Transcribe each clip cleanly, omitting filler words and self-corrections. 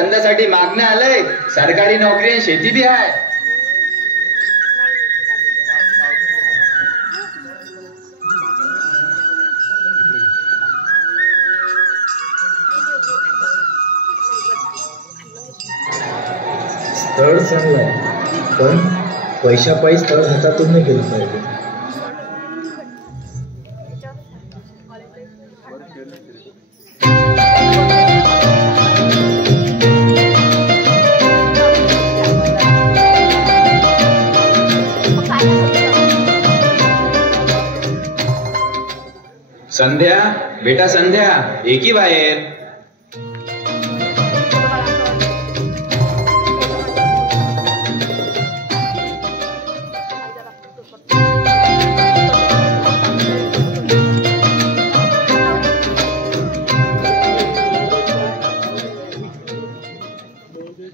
संध्यासाठी मागणं आलंय. सरकारी नोकरी आणि शेती बी आहे. स्थळ चांगलंय, पण पैशापायी स्थळ हातातून नाही गेलं पाहिजे. संध्या, बेटा संध्या, एकी बाहेर.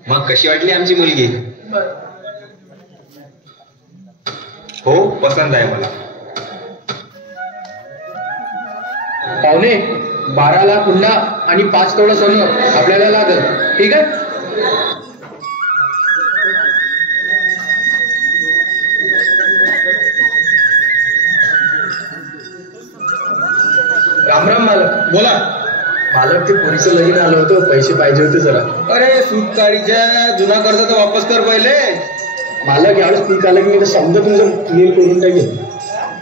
मग कशी वाटली आमची मुलगी? हो, पसंत आहे मला. पाहुणे, 12 लाख हुंडा आणि 5 तोळा सोनं आपल्याला लागल. ठीक आहे? राम राम मालक. बोला. मालक, ते पोरीचं लगीन आलं होतं, पैसे पाहिजे होते जरा. अरे सूतकाळीच्या जुना कर्ज तर वापस कर पहिले. मालक, यावेळेस पीक आलं की मी समजा तुमचं क्लिअर करून टाकेल.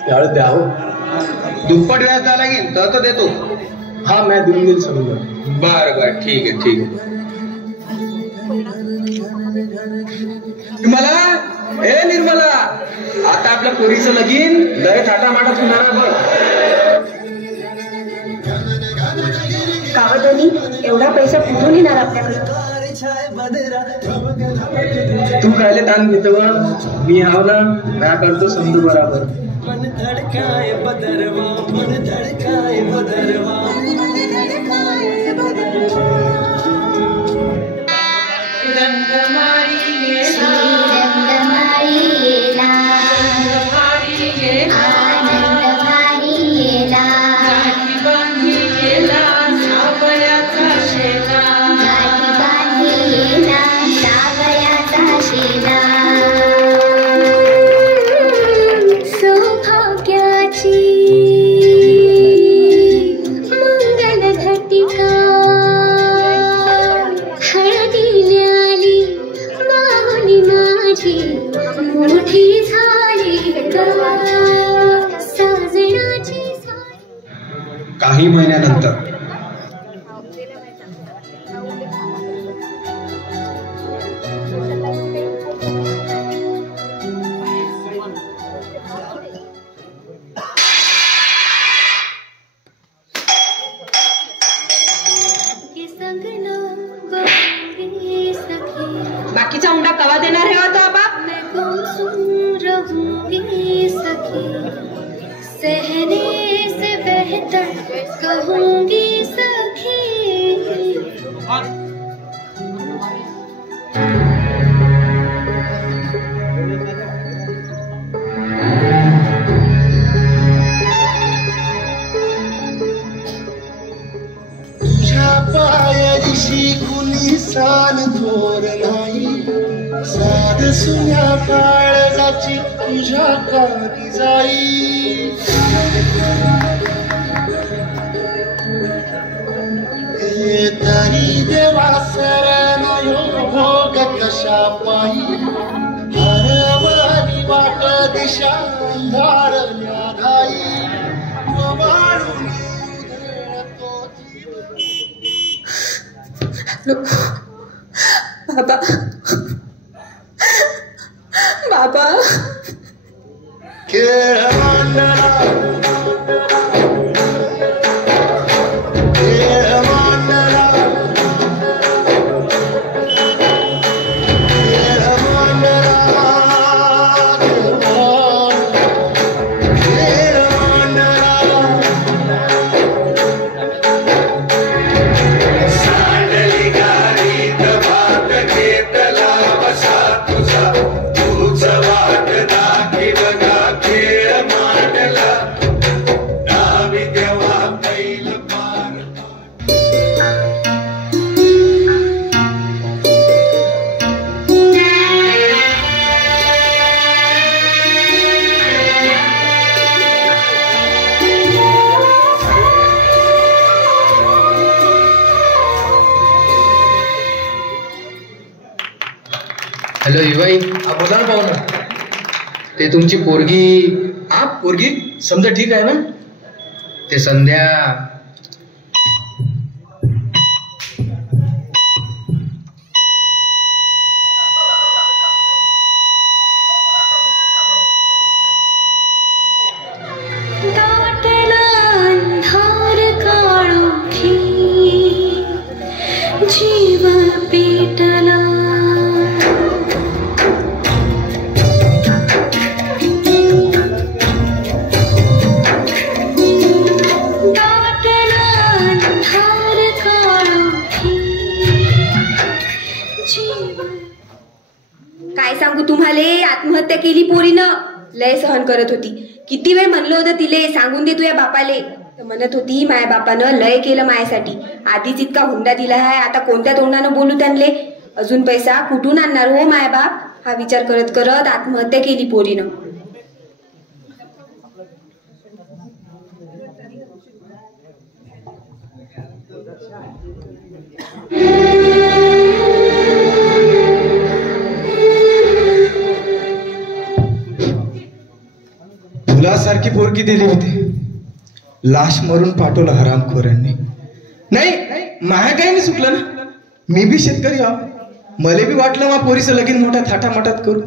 यावेळेस द्या हो. दुप्पट व्याज द्या लागेल तर देतो. हा, मी देऊन देईल समजा. बर बर, ठीक आहे ठीक आहे. निर्मला, ए निर्मला, आता आपल्या पोरीचं लगीन लय थाटामाटात होणार आहे बघ. कावधनी, एवढा पैसा कुठून येणार आपल्याकडे? तू कायले ताण घेतो? मी हाव ना, म्या करतो समजू बराबर. मन धड़काए बदरवा, मन धड़काए बदरवा, धड़काए बदरवा. रंगमाई येला, रंगमाई येला, भारी येला, आनंद भारी येला, गाठी बांधी येला, सावयाचा शेला, गाठी बांधी येला, सावयाचा शेला. मंगल घटिका हळदील्याली माऊली माझी मोठी झाली साजणाची. काही महिन्यानंतर बाकीचा हुंडा कवा देणार हे होता बाप? सहने से बेहतर कहूंगी सखी. तुझ्या पायाशी कुणी सान थोर नाही, साध सुन्या काळजाची तुझ्या कानी जाई. हे तरी देवा शरण भोग कशा पायी, हरवली वाट दिशा अंधारल्या घाई. वाळून उधळतो बाबा, बाबा, खेळ मांडला, खेळ मांडला, खेळ मांडला, खेळ मांडला. सांडली गाडीत भात घेत हॅलो हिवाई, बोला ना पाहुणं. ते तुमची पोरगी, पोरगी समजा ठीक आहे ना? ते संध्या जीव पेटला काय सांगू तुम्हाले, आत्महत्या केली पोरीनं. लय सहन करत होती. किती वेळ म्हणलं होतं तिले सांगून दे तुझ्या बापाले. तर म्हणत होती माय बापानं लय केलं मायासाठी. आधीच इतका हुंडा दिला आहे, आता कोणत्या तोंडानं बोलू त्यांले. अजून पैसा कुठून आणणार हो माय बाप. हा विचार करत करत आत्महत्या केली पोरीनं. फुलासारखी पोरगी दिली होती, लाश मरून पाठवलं हरामखोरांनी. नाही माया काही नाही सुटलं ना. मी बी शेतकरी आहो. मला बी वाटलं मा पोरीचं लगीन मोठ्या थाटामाटात करू.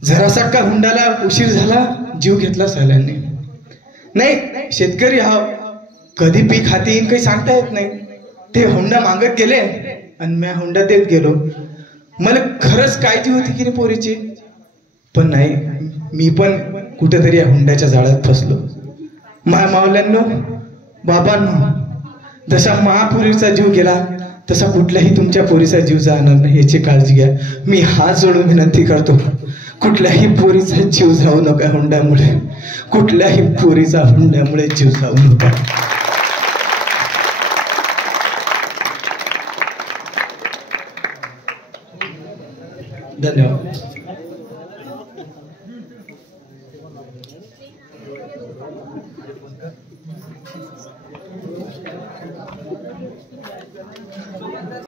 जरासा का हुंडाला उशीर झाला, जीव घेतला साल्यांनी. नाही शेतकरी आहो, कधी पीक हाती येईन काही सांगता येत नाही. ते हुंडा मागत गेले आणि मी हुंडा देत गेलो. मला खरंच काळजी होती की रे पोरीची, पण नाही, मी पण कुठेतरी या हुंड्याच्या जाळ्यात फसलो. माया मावल्यांनो, बाबांनो, जसा महापुरीचा जीव गेला तसा कुठल्याही तुमच्या पोरीचा जीव जाणार नाही याची काळजी घ्या. मी हात जोडून विनंती करतो, कुठल्याही पोरीचा जीव जाऊ नका हुंड्यामुळे. कुठल्याही पोरीचा हुंड्यामुळे जीव जाऊ नका. धन्यवाद.